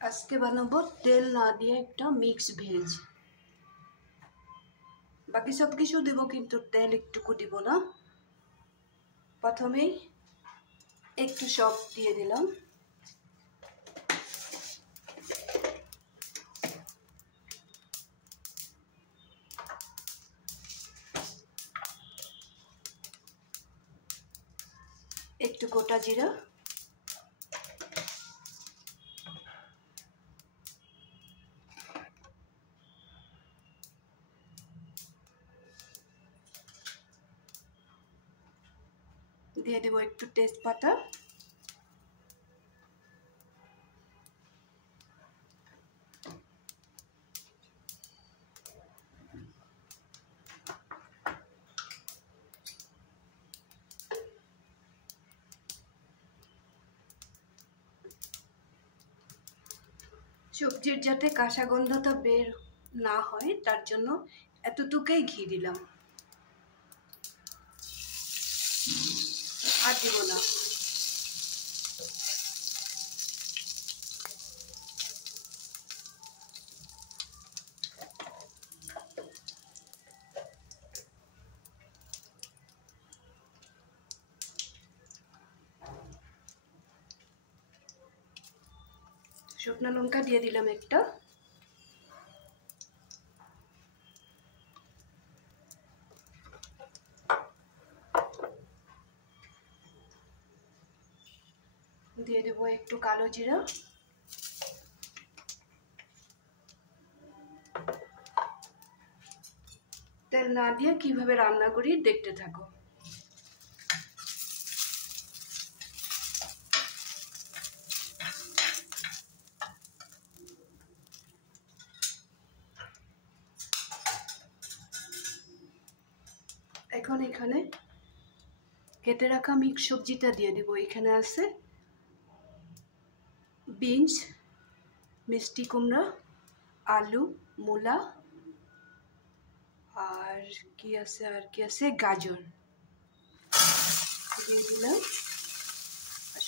আজকে বানাবো তেল না দিয়ে একটা মিক্স ভেজ। বাকি সব কিছু দিব কিন্তু তেল একটুকু দিব না। প্রথমেই একটু সব দিয়ে দিলাম, একটু গোটা জিরা, দিয়ে দেবো একটু তেজপাতা, সবজির যাতে কাঁচা গন্ধটা বের না হয় তার জন্য এতটুকুই ঘি দিলাম, আর দিব না। শুকনো লঙ্কা দিয়ে দিলাম একটা, দিয়ে দেবো একটু কালো জিরা, তেল না দিয়ে কিভাবে রান্না করি দেখতে থাকো। এখন এখানে কেটে রাখা মিক্স সবজিটা দিয়ে দিব। এখানে আছে বিনস, মিষ্টি কুমড়া, আলু, মূলা, আর কি আছে গাজর দিয়ে দিলাম,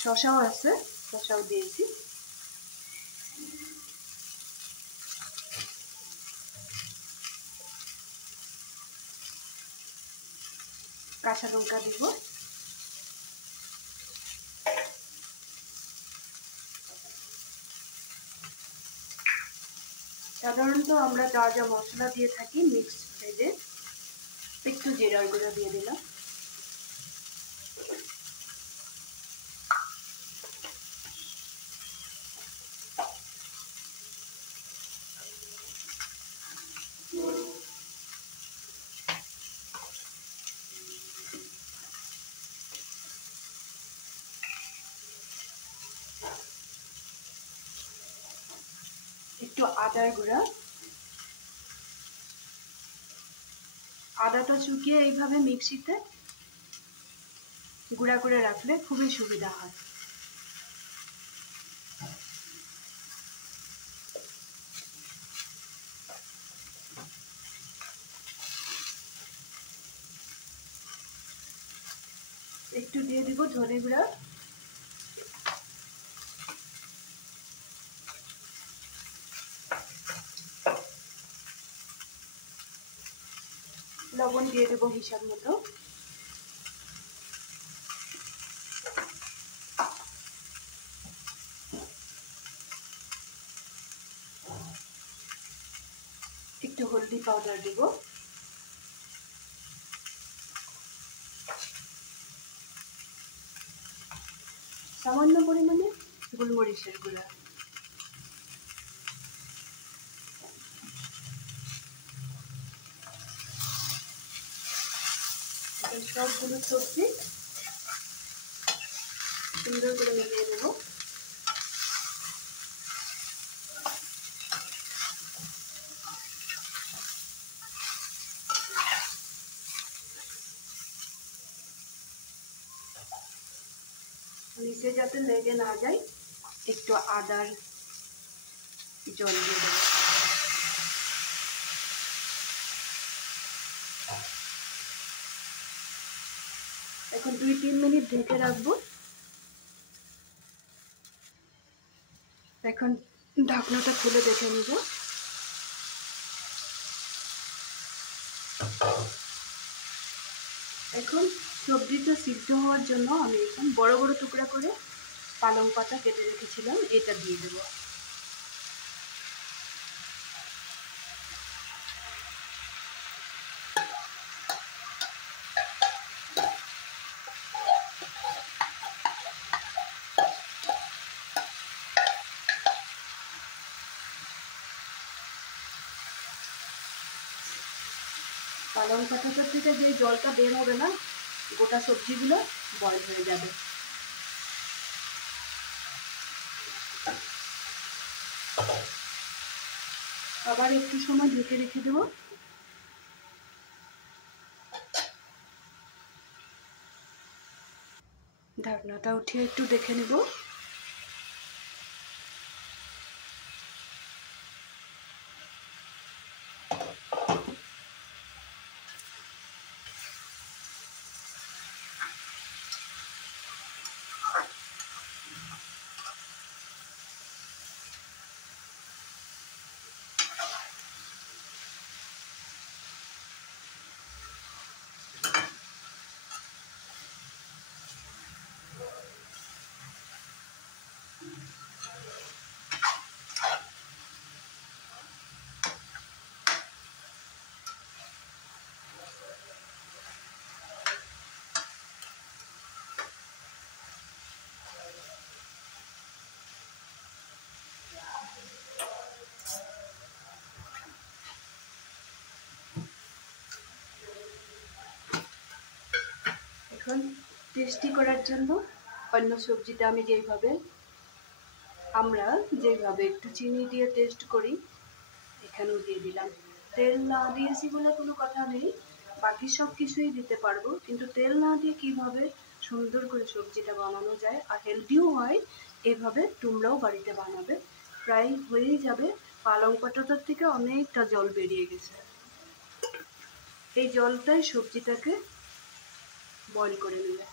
শসাও আছে, শসাও দিয়েছি। কাঁচা লঙ্কা দিব, সাধারণত আমরা যা যা মশলা দিয়ে থাকি মিক্স ভেজে, একটু জিরার গুঁড়ো দিয়ে দিলাম, একটু আদার গুঁড়া। আদাটা শুকিয়ে এইভাবে মিক্সিতে গুঁড়া করে রাখলে খুবই সুবিধা হয়। একটু দিয়ে দিব ধনে গুঁড়া, লবণ দিয়ে দেবো হিসাব মতো, একটু হলদি পাউডার দিব, সামান্য পরিমাণে গোলমরিচের গুঁড়া। সবগুলো সবজি সুন্দর করে মিলিয়ে দেবো। নিচে যাতে লেগে না যায় একটু আদার জল দিয়ে দেবো। এখন 2-3 মিনিট ঢেকে রাখবো। এখন ঢাকনাটা খুলে দেখে নিব। এখন সবজিটা সিদ্ধ হওয়ার জন্য আমি এখন বড় বড় টুকরা করে পালং পাতা কেটে রেখেছিলাম, এটা দিয়ে দেব। পালং পাতাটা থেকে যে জলটা বের হবে না, গোটা সবজিগুলো বয়েল হয়ে যাবে। আবার একটু সময় ঢেকে রেখে দেব। ঢাকনাটা উঠিয়ে একটু দেখে নেব। এখন টেস্টি করার জন্য অন্য সবজিটা আমি আমরা যেভাবে একটু চিনি দিয়ে টেস্ট করি, এখানেও দিয়ে দিলাম। তেল না দিয়েছি বলে কোনো কথা নেই, বাকি সব কিছুই দিতে পারবো, কিন্তু তেল না দিয়ে কিভাবে সুন্দর করে সবজিটা বানানো যায় আর হেলদিও হয়, এভাবে তোমরাও বাড়িতে বানাবে। প্রায় হয়েই যাবে। পালং পাতাটার থেকে অনেকটা জল বেরিয়ে গেছে। এই জলটাই সবজিটাকে বয়েল করে নেবে।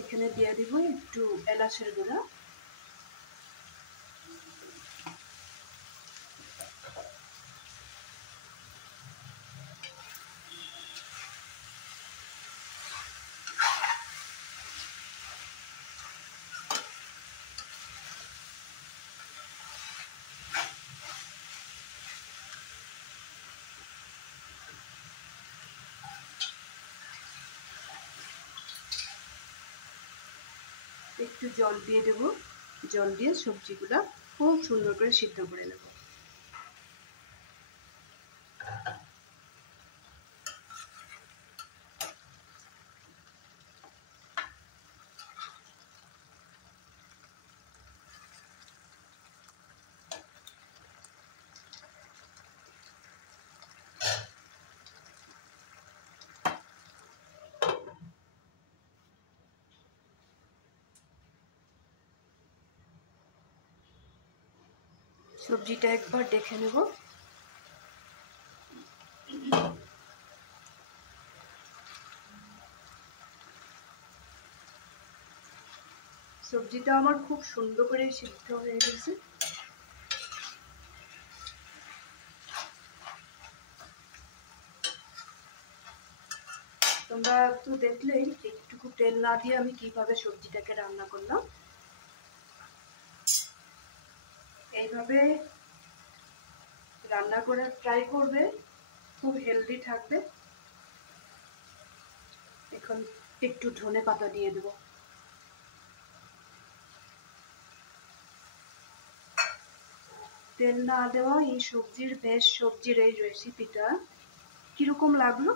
এখানে দিয়ে দিব একটু এলাচের গুঁড়া, একটু জল দিয়ে দেব। জল দিয়ে সবজিগুলো খুব সুন্দর করে সিদ্ধ করে নেব। সবজিটা একবার দেখে নেব। সবজিটা আমার খুব সুন্দর করে সিদ্ধ হয়ে গেছে। তোমরা তো দেখলেই একটুকু তেল না দিয়ে আমি কিভাবে সবজিটাকে রান্না করলাম। এইভাবে রান্না করে ট্রাই করবে, খুব হেলদি থাকবে। এখন একটু ধনে পাতা দিয়ে দেব। তেল না দেওয়া এই ভেজ সবজির এই রেসিপিটা কিরকম লাগলো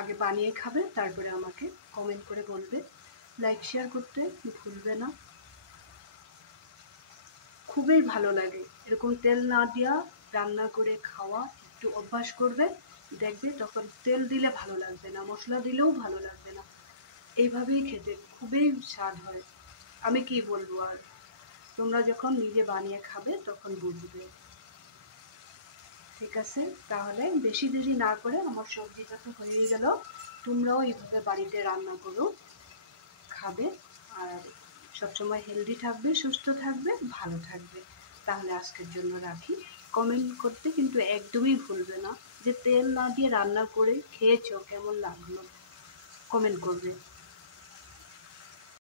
আগে বানিয়ে খাবে, তারপরে আমাকে কমেন্ট করে বলবে। লাইক শেয়ার করতে ভুলবে না। খুবই ভালো লাগে এরকম তেল না দিয়া রান্না করে খাওয়া। একটু অভ্যাস করবে, দেখবে তখন তেল দিলে ভালো লাগবে না, মশলা দিলেও ভালো লাগবে না। এইভাবেই খেতে খুবই স্বাদ হয়। আমি কি বলবো আর, তোমরা যখন নিজে বানিয়ে খাবে তখন বুঝবে। ঠিক আছে, তাহলে বেশি দেরি না করে আমার সবজিটা তো হয়ে গেল। তোমরাও এইভাবে বাড়িতে রান্না করো, খাবে, আর সবসময় হেলদি থাকবে, সুস্থ থাকবে, ভালো থাকবে। তাহলে আজকের জন্য রাখি। কমেন্ট করতে কিন্তু একদমই ভুলবে না যে তেল না দিয়ে রান্না করে খেয়েছো, কেমন লাগলো কমেন্ট করবে।